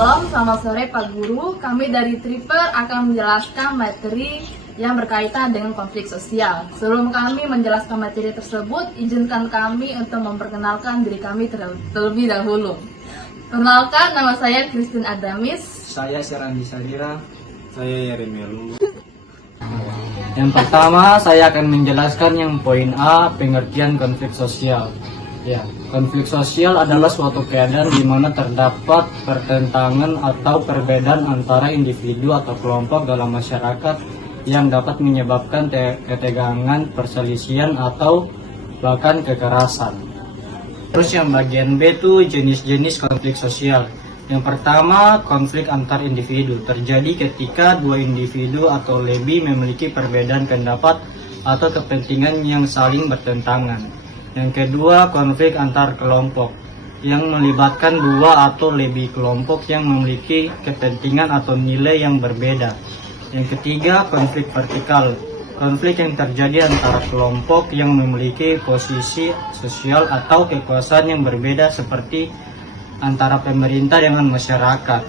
malam, selamat sore Pak Guru. Kami dari Tripper akan menjelaskan materi yang berkaitan dengan konflik sosial. Sebelum kami menjelaskan materi tersebut, izinkan kami untuk memperkenalkan diri kami terlebih dahulu. Kenalkan, nama saya Christine Adamis. Saya Serandi Sadira. Saya Yeremia. Yang pertama, saya akan menjelaskan yang poin A, pengertian konflik sosial. Ya, konflik sosial adalah suatu keadaan di mana terdapat pertentangan atau perbedaan antara individu atau kelompok dalam masyarakat yang dapat menyebabkan ketegangan, perselisihan, atau bahkan kekerasan. Terus yang bagian B itu jenis-jenis konflik sosial. Yang pertama, konflik antar individu terjadi ketika dua individu atau lebih memiliki perbedaan pendapat atau kepentingan yang saling bertentangan. Yang kedua, konflik antar kelompok yang melibatkan dua atau lebih kelompok yang memiliki kepentingan atau nilai yang berbeda. Yang ketiga, konflik vertikal, konflik yang terjadi antara kelompok yang memiliki posisi sosial atau kekuasaan yang berbeda seperti antara pemerintah dengan masyarakat.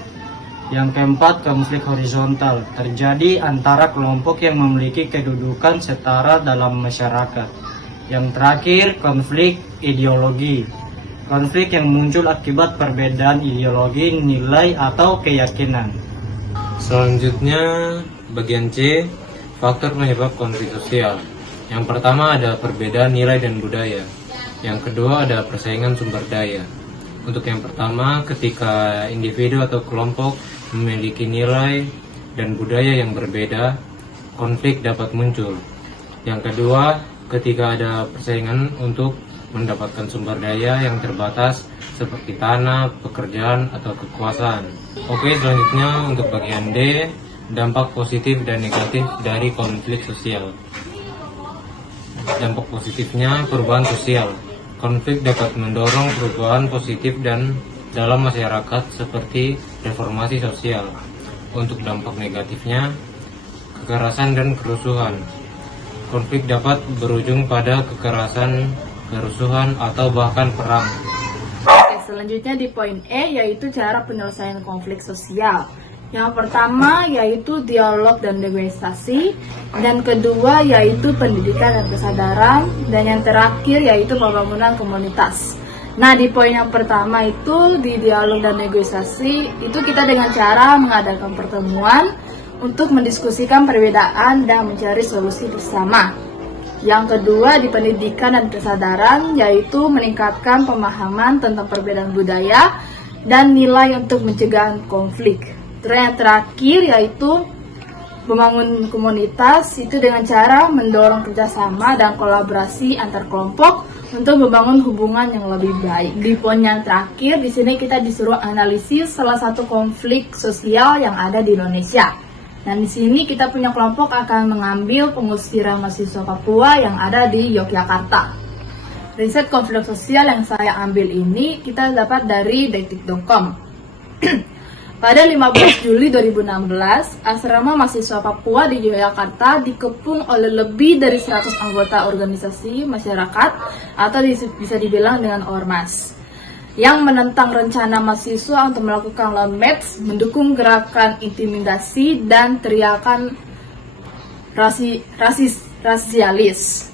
Yang keempat, konflik horizontal terjadi antara kelompok yang memiliki kedudukan setara dalam masyarakat. Yang terakhir, konflik ideologi, konflik yang muncul akibat perbedaan ideologi, nilai, atau keyakinan. Selanjutnya, bagian C, faktor penyebab konflik sosial. Yang pertama ada perbedaan nilai dan budaya. Yang kedua ada persaingan sumber daya. Untuk yang pertama, ketika individu atau kelompok memiliki nilai dan budaya yang berbeda, konflik dapat muncul. Yang kedua, ketika ada persaingan untuk mendapatkan sumber daya yang terbatas seperti tanah, pekerjaan, atau kekuasaan. Oke, selanjutnya untuk bagian D, dampak positif dan negatif dari konflik sosial. Dampak positifnya perubahan sosial. Konflik dapat mendorong perubahan positif dan dalam masyarakat seperti reformasi sosial. Untuk dampak negatifnya, kekerasan dan kerusuhan. Konflik dapat berujung pada kekerasan, kerusuhan, atau bahkan perang. Oke, selanjutnya di poin E, yaitu cara penyelesaian konflik sosial. Yang pertama yaitu dialog dan negosiasi, dan kedua yaitu pendidikan dan kesadaran, dan yang terakhir yaitu pembangunan komunitas. Nah, di poin yang pertama itu di dialog dan negosiasi, itu kita dengan cara mengadakan pertemuan untuk mendiskusikan perbedaan dan mencari solusi bersama. Yang kedua di pendidikan dan kesadaran, yaitu meningkatkan pemahaman tentang perbedaan budaya dan nilai untuk mencegah konflik. Terus yang terakhir yaitu membangun komunitas, itu dengan cara mendorong kerjasama dan kolaborasi antar kelompok untuk membangun hubungan yang lebih baik. Di poin yang terakhir, di sini kita disuruh analisis salah satu konflik sosial yang ada di Indonesia. Dan di sini kita punya kelompok akan mengambil pengusiran mahasiswa Papua yang ada di Yogyakarta. Riset konflik sosial yang saya ambil ini kita dapat dari detik.com. Pada 15 Juli 2016, asrama mahasiswa Papua di Yogyakarta dikepung oleh lebih dari 100 anggota organisasi masyarakat atau bisa dibilang dengan ormas yang menentang rencana mahasiswa untuk melakukan lone march, mendukung gerakan intimidasi dan teriakan rasialis.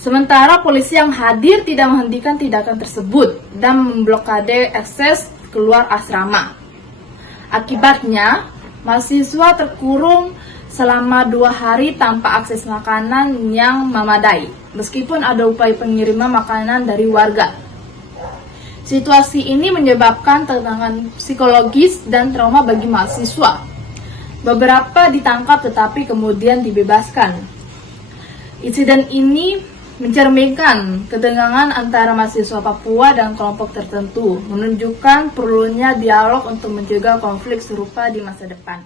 Sementara polisi yang hadir tidak menghentikan tindakan tersebut dan memblokade akses keluar asrama. Akibatnya, mahasiswa terkurung selama 2 hari tanpa akses makanan yang memadai, meskipun ada upaya pengiriman makanan dari warga. Situasi ini menyebabkan tantangan psikologis dan trauma bagi mahasiswa. Beberapa ditangkap tetapi kemudian dibebaskan. Insiden ini mencerminkan ketegangan antara mahasiswa Papua dan kelompok tertentu, menunjukkan perlunya dialog untuk mencegah konflik serupa di masa depan.